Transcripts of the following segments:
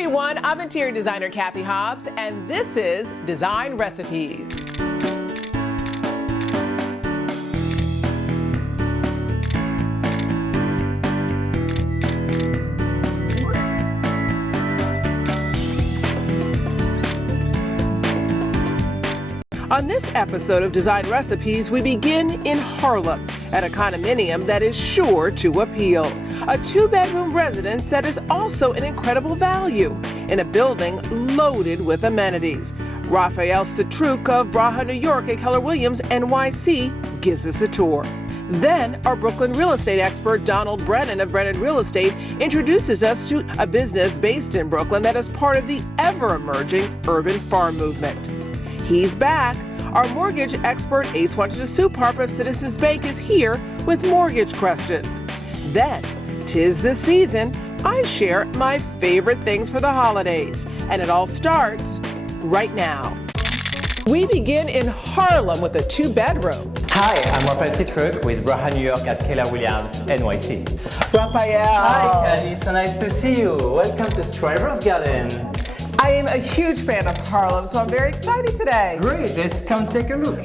everyone, I'm interior designer Cathy Hobbs, and this is Design Recipes. On this episode of Design Recipes, we begin in Harlem at a condominium that is sure to appeal. A two-bedroom residence that is also an incredible value in a building loaded with amenities. Raphael Sitruk of Bracha, New York at Keller Williams NYC gives us a tour. Then our Brooklyn real estate expert Donald Brennan of Brennan Real Estate introduces us to a business based in Brooklyn that is part of the ever-emerging urban farm movement. He's back. Our mortgage expert Ace Watanasuparp of Citizens Bank is here with mortgage questions. Then, 'tis the season, I share my favorite things for the holidays. And it all starts right now. We begin in Harlem with a two-bedroom. Hi, I'm Raphael Sitruk with Bracha, New York at Keller Williams NYC. Raphael. Hi, Cathy, so nice to see you. Welcome to Stryver's Garden. I am a huge fan of Harlem, so I'm very excited today. Great, let's come take a look.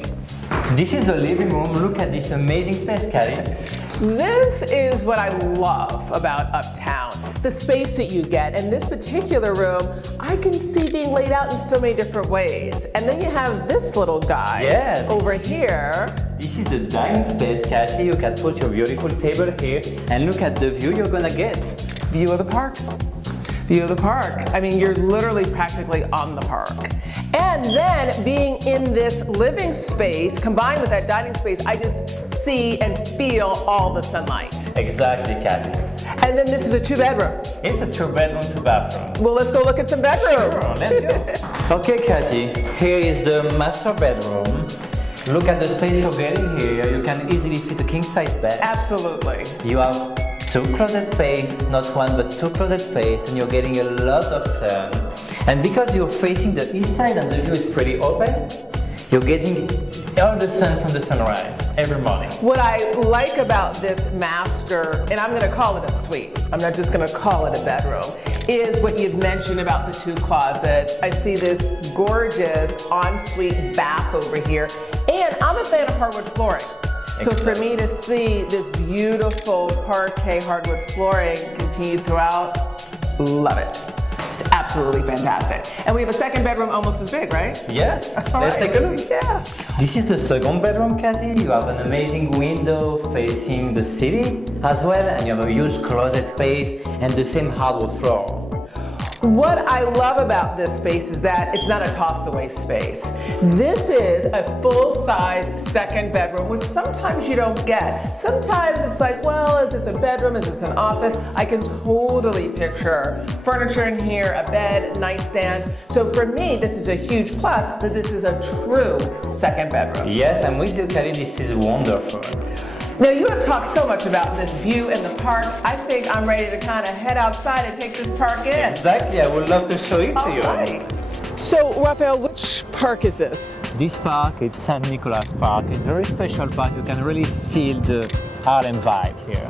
This is the living room. Look at this amazing space, Cathy. This is what I love about Uptown, the space that you get. In this particular room, I can see being laid out in so many different ways. And then you have this little guy over here. This is the dining space, Cathy. You can put your beautiful table here and look at the view you're gonna get. View of the park. View of the park. I mean, you're literally practically on the park. And then being in this living space, combined with that dining space, I just see and feel all the sunlight. Exactly, Cathy. And then this is a two-bedroom. It's a two-bedroom, two-bathroom. Well, let's go look at some bedrooms. Sure, let's go. Okay, Cathy, here is the master bedroom. Look at the space you're getting here. You can easily fit a king-size bed. Absolutely. You have two closet space, not one but two closet space, and you're getting a lot of sun. And because you're facing the east side and the view is pretty open, you're getting all the sun from the sunrise every morning. What I like about this master, and I'm going to call it a suite, I'm not just going to call it a bedroom, is what you've mentioned about the two closets. I see this gorgeous ensuite bath over here, and I'm a fan of hardwood flooring. So for me to see this beautiful parquet hardwood flooring continue throughout, love it. It's absolutely fantastic. And we have a second bedroom almost as big, right? Yes, let's take a look. Yeah. This is the second bedroom, Cathy. You have an amazing window facing the city as well, and you have a huge closet space and the same hardwood floor. What I love about this space is that it's not a toss-away space. This is a full-size second bedroom, which sometimes you don't get. Sometimes it's like, well, is this a bedroom? Is this an office? I can totally picture furniture in here, a bed, nightstand. So for me, this is a huge plus that this is a true second bedroom. Yes, I'm with you, Cathy. This is wonderful. Now you have talked so much about this view in the park. I think I'm ready to kind of head outside and take this park in. Exactly, I would love to show it to you. Right. So Raphael, which park is this? This park is St. Nicholas Park. It's a very special park. You can really feel the Harlem vibes here.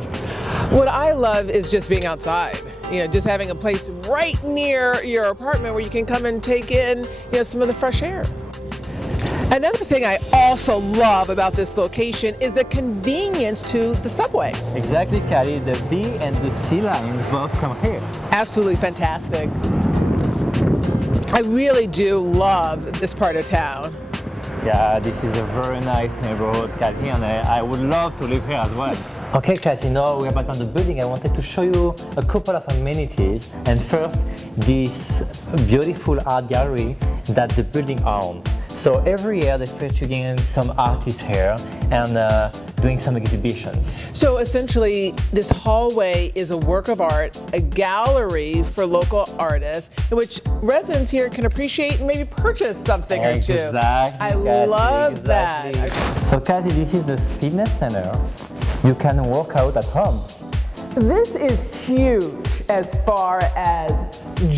What I love is just being outside. You know, just having a place right near your apartment where you can come and take in, some of the fresh air. Another thing I also love about this location is the convenience to the subway. Exactly, Cathy. The B and the C lines both come here. Absolutely fantastic. I really do love this part of town. Yeah, this is a very nice neighborhood, Cathy, and I would love to live here as well. Okay, Cathy, now we're back on the building. I wanted to show you a couple of amenities. And first, this beautiful art gallery that the building owns. So every year they're featuring some artists here and doing some exhibitions. So essentially, this hallway is a work of art, a gallery for local artists, in which residents here can appreciate and maybe purchase something or two. Exactly. I love that. So Cathy, this is the fitness center. You can work out at home. This is huge as far as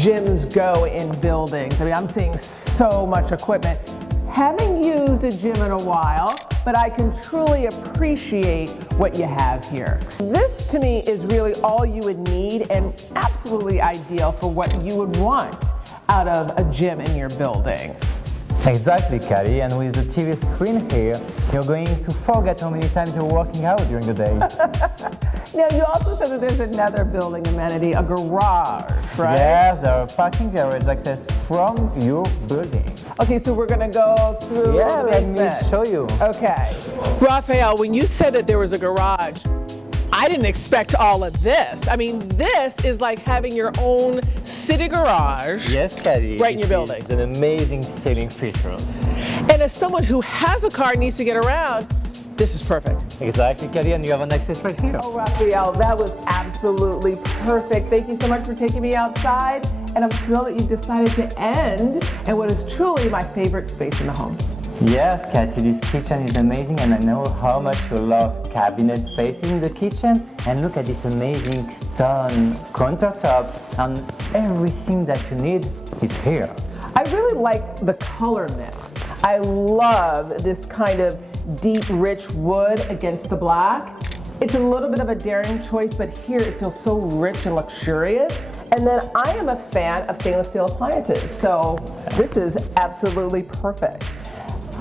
gyms go in buildings. I mean, I'm seeing so much equipment. Haven't used a gym in a while, but I can truly appreciate what you have here. This to me is really all you would need and absolutely ideal for what you would want out of a gym in your building. Exactly, Cathy, and with the TV screen here, you're going to forget how many times you're working out during the day. Now, you also said that there's another building amenity, a garage, right? Yes, there are parking garage access from your building. Okay, so we're gonna go through Yeah, the let me basement. show you. Okay. Raphael, when you said that there was a garage, I didn't expect all of this. I mean, this is like having your own city garage. Yes, Cathy. Right in your building. It's an amazing selling feature. And as someone who has a car and needs to get around, this is perfect. Exactly, Cathy, and you have an access right here. Oh, Raphael, that was absolutely perfect. Thank you so much for taking me outside. And I'm thrilled that you decided to end in what is truly my favorite space in the home. Yes, Cathy, this kitchen is amazing, and I know how much you love cabinet space in the kitchen. And look at this amazing stone countertop, and everything that you need is here. I really like the color mix. I love this kind of deep, rich wood against the black. It's a little bit of a daring choice, but here it feels so rich and luxurious. And then I am a fan of stainless steel appliances, so this is absolutely perfect.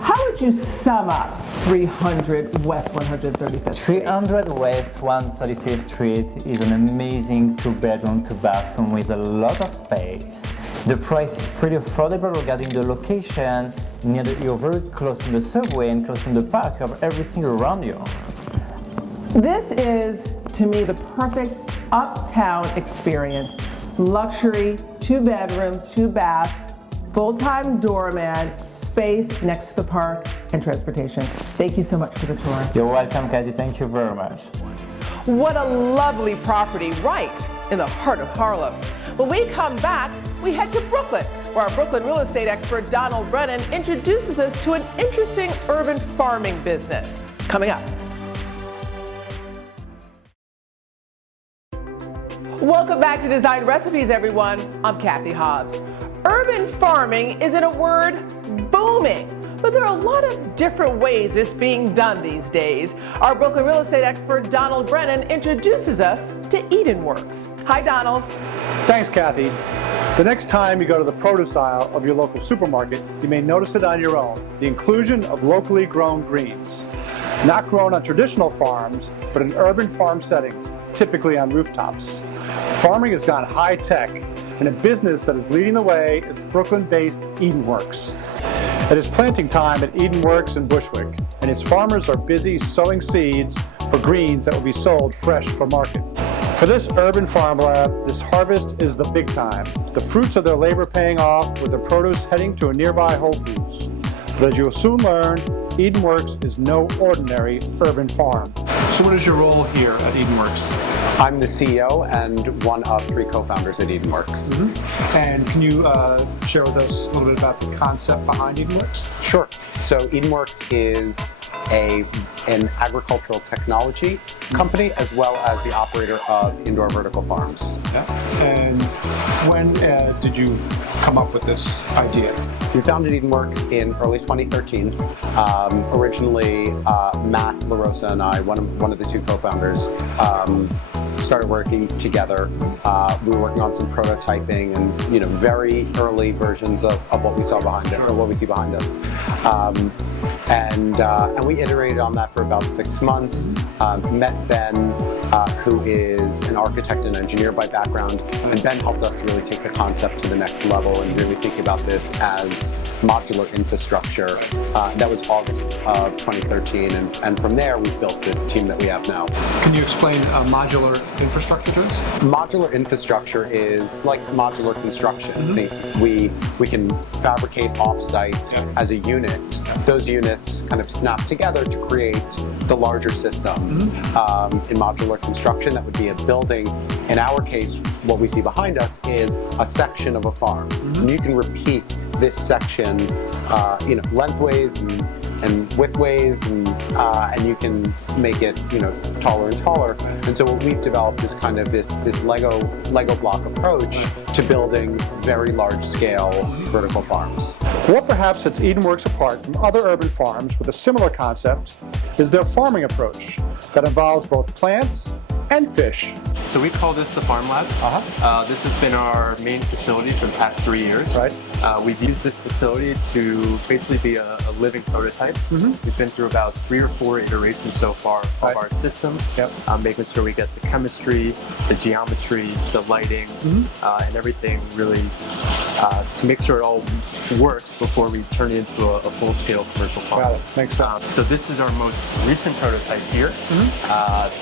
How would you sum up 300 West 135th Street? 300 West 135th Street is an amazing 2-bedroom, 2-bathroom with a lot of space. The price is pretty affordable regarding the location. You're very close to the subway and close to the park. You have everything around you. This is, to me, the perfect uptown experience. Luxury, 2-bedroom, 2-bath, full-time doorman, space next to the park, and transportation. Thank you so much for the tour. You're welcome, Cathy. Thank you very much. What a lovely property right in the heart of Harlem. When we come back, we head to Brooklyn, where our Brooklyn real estate expert Donald Brennan introduces us to an interesting urban farming business. Coming up. Welcome back to Design Recipes, everyone. I'm Cathy Hobbs. Urban farming is, in a word, booming. But there are a lot of different ways it's being done these days. Our Brooklyn real estate expert Donald Brennan introduces us to Edenworks. Hi, Donald. Thanks, Cathy. The next time you go to the produce aisle of your local supermarket, you may notice it on your own, the inclusion of locally grown greens. Not grown on traditional farms, but in urban farm settings, typically on rooftops. Farming has gone high-tech, and a business that is leading the way is Brooklyn-based Edenworks. It is planting time at Edenworks in Bushwick, and its farmers are busy sowing seeds for greens that will be sold fresh for market. For this urban farm lab, this harvest is the big time. The fruits of their labor paying off with the produce heading to a nearby Whole Foods. But as you'll soon learn, Edenworks is no ordinary urban farm. So what is your role here at Edenworks? I'm the CEO and one of 3 co-founders at Edenworks. And can you share with us a little bit about the concept behind Edenworks? Sure. So Edenworks is an agricultural technology company as well as the operator of indoor vertical farms. Yeah. And when did you come up with this idea? We founded Edenworks in early 2013. Originally, Matt LaRosa and I, one of the 2 co-founders, started working together. We were working on some prototyping and very early versions of what we saw behind it, or what we see behind us. And we iterated on that for about 6 months. Met Ben, who is an architect and engineer by background, and Ben helped us to really take the concept to the next level and really think about this as modular infrastructure. That was August of 2013, and from there we've built the team that we have now. Can you explain modular infrastructure to us? Modular infrastructure is like modular construction. We can fabricate off-site as a unit. Those units kind of snap together to create the larger system. In modular construction, that would be a building. In our case, what we see behind us is a section of a farm. And you can repeat this section lengthways and widthways, and you can make it taller and taller. And so what we've developed is kind of this Lego block approach to building very large scale vertical farms. What perhaps sets Edenworks apart from other urban farms with a similar concept is their farming approach that involves both plants and fish. So we call this the Farm Lab. This has been our main facility for the past 3 years. Right. We've used this facility to basically be a living prototype. We've been through about 3 or 4 iterations so far of our system, making sure we get the chemistry, the geometry, the lighting, and everything really to make sure it all works before we turn it into a full-scale commercial farm. Got it. Makes sense. So this is our most recent prototype here.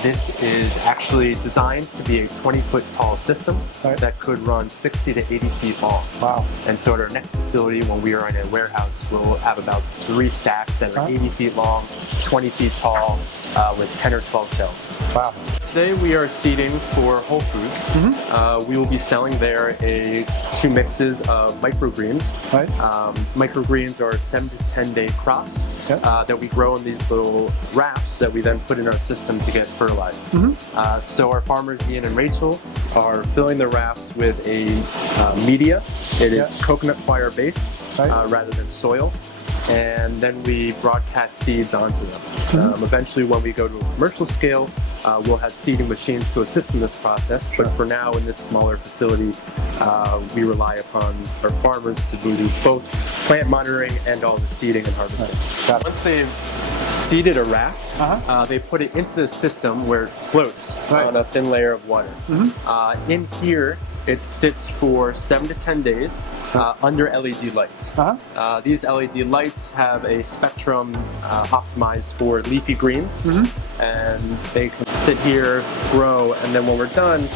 This is actually designed to be a 20-foot tall system that could run 60 to 80 feet long. Wow. And so at our next facility, when we are in a warehouse, we'll have about 3 stacks that are 80 feet long, 20 feet tall, with 10 or 12 shelves. Wow. Today we are seeding for Whole Foods. We will be selling there 2 mixes of microgreens. Right. Microgreens are 7 to 10 day crops that we grow in these little rafts that we then put in our system to get fertilized. So our farmers Ian and Rachel are filling the rafts with a media. It is coconut coir based rather than soil. And then we broadcast seeds onto them. Eventually, when we go to a commercial scale, we'll have seeding machines to assist in this process. But for now, in this smaller facility, we rely upon our farmers to do both plant monitoring and all the seeding and harvesting. Once they've seeded a raft, they put it into the system where it floats on a thin layer of water. In here, it sits for 7 to 10 days under LED lights. These LED lights have a spectrum optimized for leafy greens, and they can sit here, grow, and then when we're done,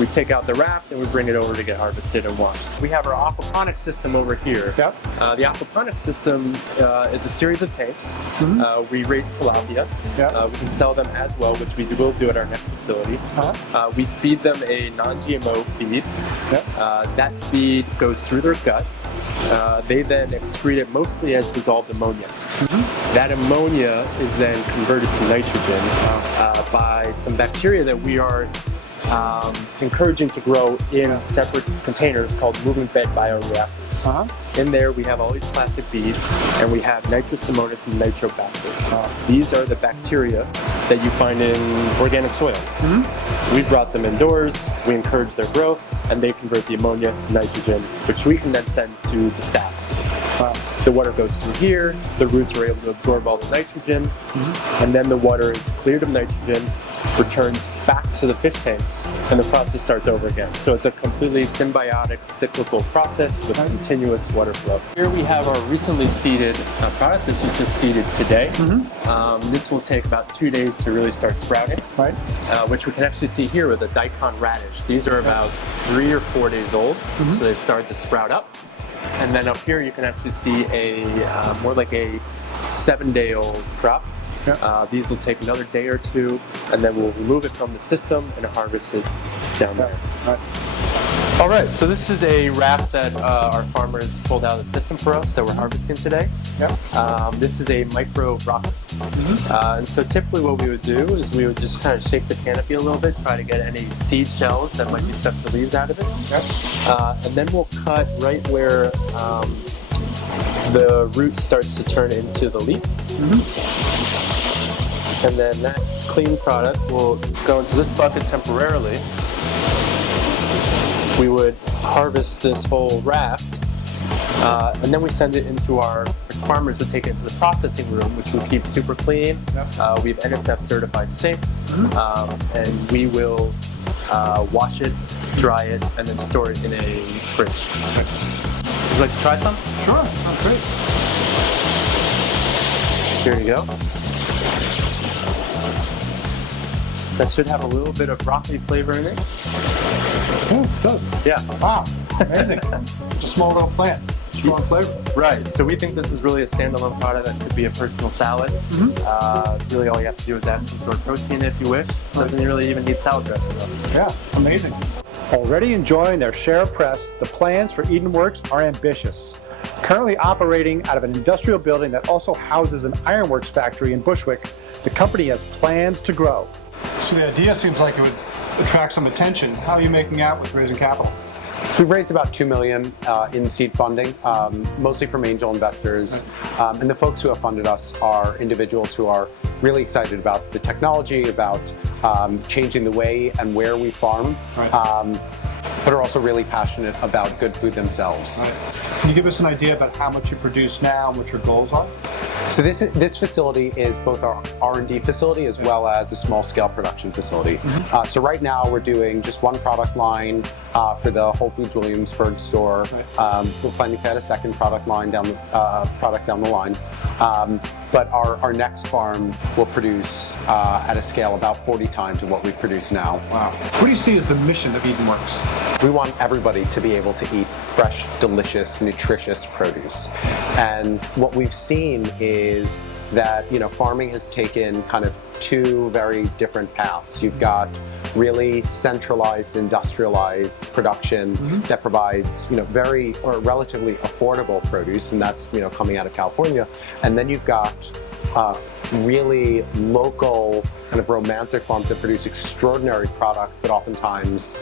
we take out the raft and we bring it over to get harvested and washed. We have our aquaponics system over here. The aquaponics system is a series of tanks. We raise tilapia. We can sell them as well, which we will do at our next facility. We feed them a non-GMO feed. That feed goes through their gut. They then excrete it mostly as dissolved ammonia. That ammonia is then converted to nitrogen by some bacteria that we are encouraging to grow in separate containers called moving bed bioreactors. In there we have all these plastic beads and we have nitrosomonas and nitrobacter. These are the bacteria that you find in organic soil. We brought them indoors, we encourage their growth, and they convert the ammonia to nitrogen, which we can then send to the stacks. The water goes through here, the roots are able to absorb all the nitrogen, and then the water is cleared of nitrogen, returns back to the fish tanks, and the process starts over again. So it's a completely symbiotic, cyclical process with continuous water flow. Here we have our recently seeded product. This was just seeded today. This will take about 2 days to really start sprouting, which we can actually see here with a daikon radish. These are about 3 or 4 days old, so they've started to sprout up. And then up here you can actually see a more like a 7-day-old crop. These will take another day or 2, and then we'll remove it from the system and harvest it down there. All right, so this is a raft that our farmers pulled out of the system for us that we're harvesting today. This is a micro Bracha. And so typically what we would do is we would just kind of shake the canopy a little bit, try to get any seed shells that might be stuck to leaves out of it. And then we'll cut right where the root starts to turn into the leaf. And then that clean product will go into this bucket temporarily. We would harvest this whole raft, and then we send it into our farmers would take it into the processing room, which we'll keep super clean. We have NSF certified sinks, and we will wash it, dry it, and then store it in a fridge. Would you like to try some? Sure, sounds great. Here you go. So that should have a little bit of broccoli flavor in it. It does. Yeah. Wow, amazing. It's a small little plant. Strong flavor. Right, so we think this is really a standalone product that could be a personal salad. Really all you have to do is add some sort of protein if you wish. Doesn't really even need salad dressing though. Yeah, it's amazing. Already enjoying their share of press, the plans for Edenworks are ambitious. Currently operating out of an industrial building that also houses an ironworks factory in Bushwick, the company has plans to grow. So the idea seems like it would attract some attention. How are you making out with raising capital? We've raised about $2 million in seed funding, mostly from angel investors. And the folks who have funded us are individuals who are really excited about the technology, about changing the way and where we farm, but are also really passionate about good food themselves. Right. Can you give us an idea about how much you produce now and what your goals are? So this facility is both our R&D facility as well as a small-scale production facility. So right now we're doing just one product line for the Whole Foods Williamsburg store. We're planning to add a second product line down the line. But our next farm will produce at a scale about 40 times of what we produce now. Wow. What do you see as the mission of Edenworks? We want everybody to be able to eat fresh, delicious, nutritious produce. And what we've seen is that, you know, farming has taken kind of two very different paths. You've got really centralized, industrialized production that provides, you know, very or relatively affordable produce, and that's, you know, coming out of California. And then you've got really local, kind of romantic farms that produce extraordinary product, but oftentimes,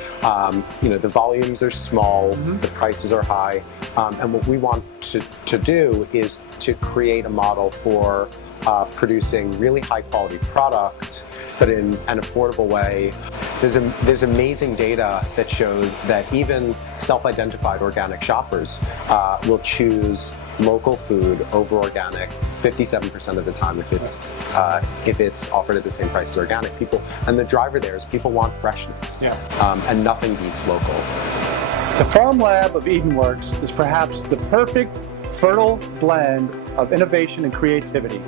you know, the volumes are small, the prices are high, and what we want to do is to create a model for producing really high quality product, but in an affordable way. There's amazing data that shows that even self-identified organic shoppers will choose local food over organic 57% of the time if it's offered at the same price as organic. People, and the driver there is people want freshness, and nothing beats local. The Farm Lab of Edenworks is perhaps the perfect, fertile blend of innovation and creativity.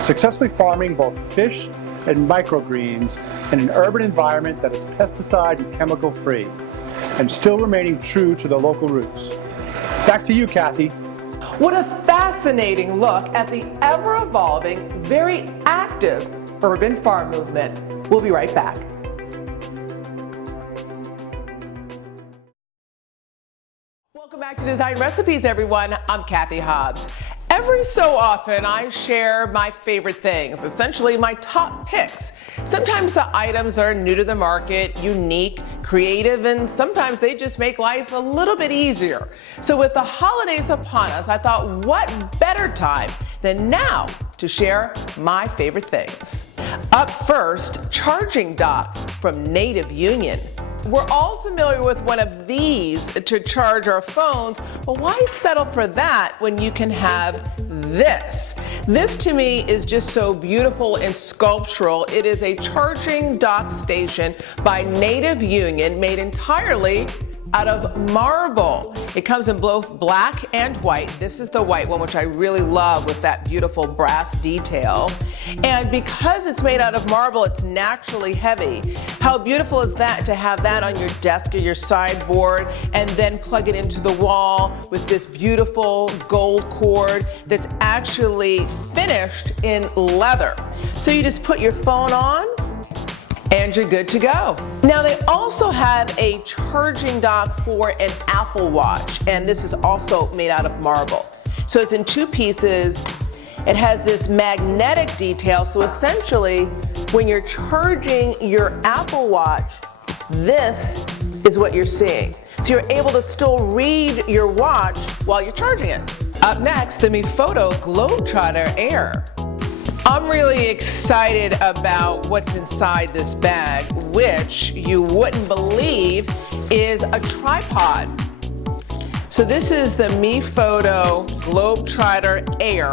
Successfully farming both fish and microgreens in an urban environment that is pesticide and chemical free, and still remaining true to the local roots. Back to you, Cathy. What a fascinating look at the ever-evolving, very active urban farm movement. We'll be right back. Welcome back to Design Recipes, everyone. I'm Cathy Hobbs. Every so often, I share my favorite things, essentially my top picks. Sometimes the items are new to the market, unique, creative, and sometimes they just make life a little bit easier. So with the holidays upon us, I thought, what better time than now to share my favorite things. Up first, charging docks from Native Union. We're all familiar with one of these to charge our phones, but why settle for that when you can have this? This to me is just so beautiful and sculptural. It is a charging dock station by Native Union made entirely out of marble. It comes in both black and white. This is the white one, which I really love with that beautiful brass detail. And because it's made out of marble, it's naturally heavy. How beautiful is that to have that on your desk or your sideboard and then plug it into the wall with this beautiful gold cord that's actually finished in leather. So you just put your phone on and you're good to go. Now they also have a charging dock for an Apple Watch, and this is also made out of marble. So it's in two pieces. It has this magnetic detail, so essentially when you're charging your Apple Watch, this is what you're seeing. So you're able to still read your watch while you're charging it. Up next, the MePhoto Globetrotter Air. I'm really excited about what's inside this bag, which you wouldn't believe is a tripod. So this is the MePhoto Globetrotter Air,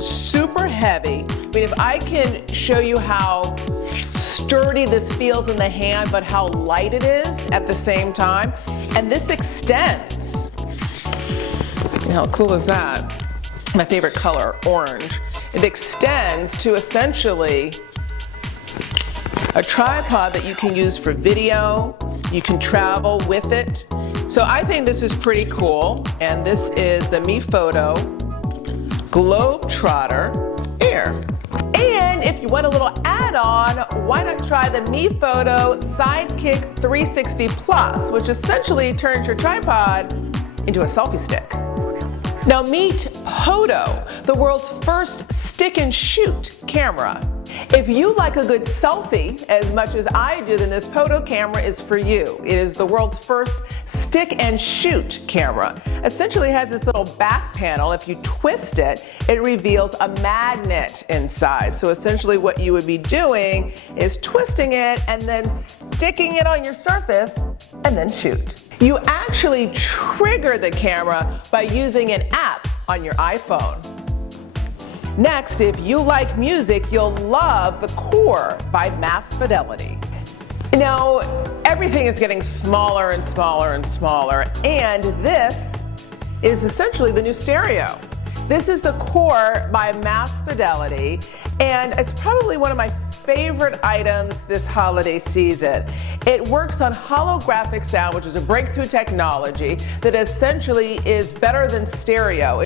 super heavy. I mean, if I can show you how sturdy this feels in the hand, but how light it is at the same time. And this extends. How cool is that? My favorite color, orange. It extends to essentially a tripod that you can use for video. You can travel with it. So I think this is pretty cool. And this is the MePhoto Globetrotter Air. And if you want a little add-on, why not try the MePhoto Sidekick 360 Plus, which essentially turns your tripod into a selfie stick. Now meet Poto, the world's first stick and shoot camera. If you like a good selfie as much as I do, then this Poto camera is for you. It is the world's first stick and shoot camera. Essentially has this little back panel. If you twist it, it reveals a magnet inside. So essentially what you would be doing is twisting it and then sticking it on your surface and then shoot. You actually trigger the camera by using an app on your iPhone. Next, if you like music, you'll love the Core by Mass Fidelity. Now, everything is getting smaller and smaller and smaller, and this is essentially the new stereo. This is the Core by Mass Fidelity, and it's probably one of my favorite items this holiday season. It works on holographic sound, which is a breakthrough technology that essentially is better than stereo.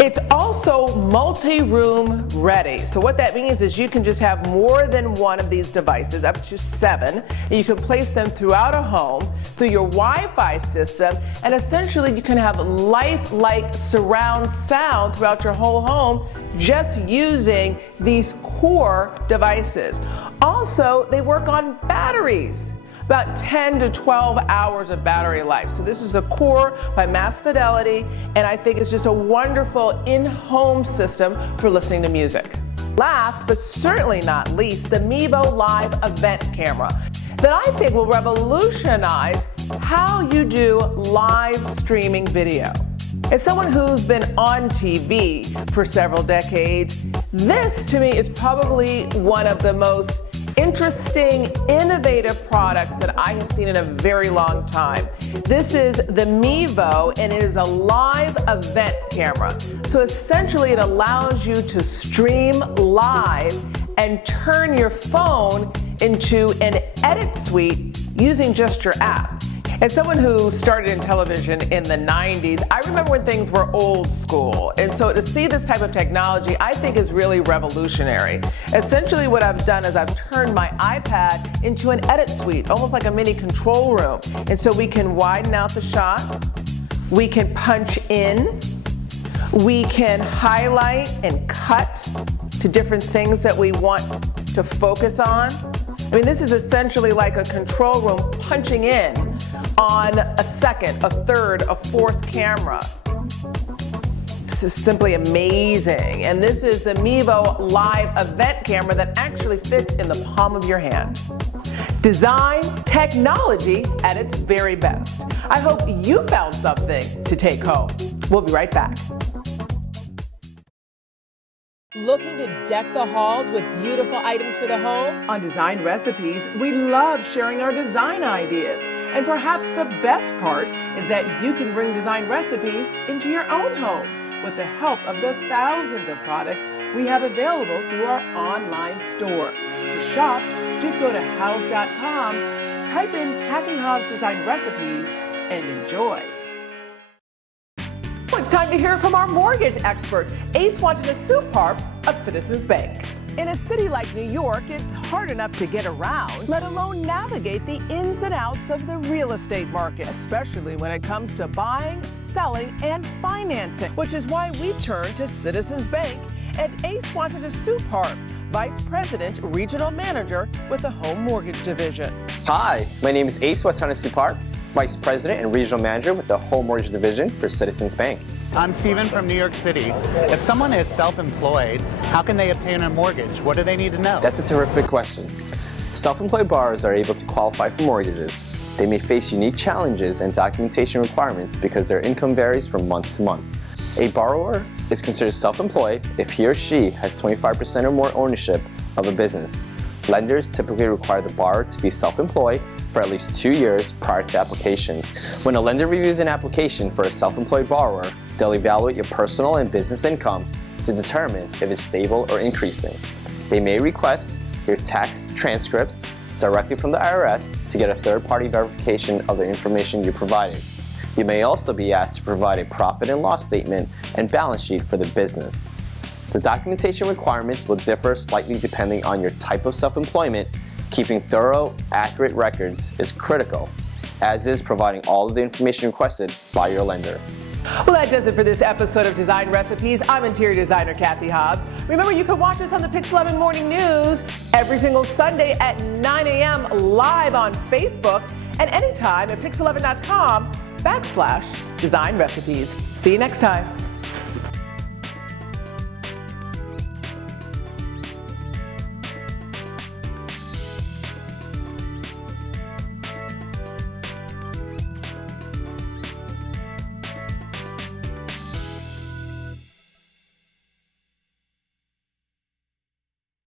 It's also multi-room ready. So what that means is you can just have more than one of these devices, up to 7, and you can place them throughout a home through your Wi-Fi system, and essentially you can have lifelike surround sound throughout your whole home just using these Core devices. Also, they work on batteries. About 10 to 12 hours of battery life. So this is a Core by Mass Fidelity, and I think it's just a wonderful in-home system for listening to music. Last, but certainly not least, the Mevo Live Event Camera that I think will revolutionize how you do live streaming video. As someone who's been on TV for several decades, this to me is probably one of the most interesting, innovative products that I have seen in a very long time. This is the Mevo, and it is a live event camera. So essentially it allows you to stream live and turn your phone into an edit suite using just your app. As someone who started in television in the 90s, I remember when things were old school. And so to see this type of technology, I think is really revolutionary. Essentially what I've done is I've turned my iPad into an edit suite, almost like a mini control room. And so we can widen out the shot, we can punch in, we can highlight and cut to different things that we want to focus on. I mean, this is essentially like a control room punching in on a second, a third, a fourth camera. This is simply amazing. And this is the Mevo Live Event Camera that actually fits in the palm of your hand. Design technology at its very best. I hope you found something to take home. We'll be right back. Looking to deck the halls with beautiful items for the home? On Design Recipes, we love sharing our design ideas. And perhaps the best part is that you can bring design recipes into your own home with the help of the thousands of products we have available through our online store. To shop, just go to house.com, type in Cathy Hobbs Design Recipes, and enjoy. It's time to hear from our mortgage expert, Ace Watanasuparp of Citizens Bank. In a city like New York, it's hard enough to get around, let alone navigate the ins and outs of the real estate market, especially when it comes to buying, selling, and financing, which is why we turn to Citizens Bank and Ace Watanasuparp, Vice President, Regional Manager with the Home Mortgage Division. Hi, my name is Ace Watanasuparp, Vice President and Regional Manager with the Home Mortgage Division for Citizens Bank. I'm Steven from New York City. If someone is self-employed, how can they obtain a mortgage? What do they need to know? That's a terrific question. Self-employed borrowers are able to qualify for mortgages. They may face unique challenges and documentation requirements because their income varies from month to month. A borrower is considered self-employed if he or she has 25% or more ownership of a business. Lenders typically require the borrower to be self-employed for at least 2 years prior to application. When a lender reviews an application for a self-employed borrower, they'll evaluate your personal and business income to determine if it's stable or increasing. They may request your tax transcripts directly from the IRS to get a third-party verification of the information you provided. You may also be asked to provide a profit and loss statement and balance sheet for the business. The documentation requirements will differ slightly depending on your type of self-employment. Keeping thorough, accurate records is critical, as is providing all of the information requested by your lender. Well, that does it for this episode of Design Recipes. I'm interior designer Cathy Hobbs. Remember, you can watch us on the Pix 11 Morning News every single Sunday at 9 a.m. live on Facebook. and anytime at pix11.com/design recipes. See you next time.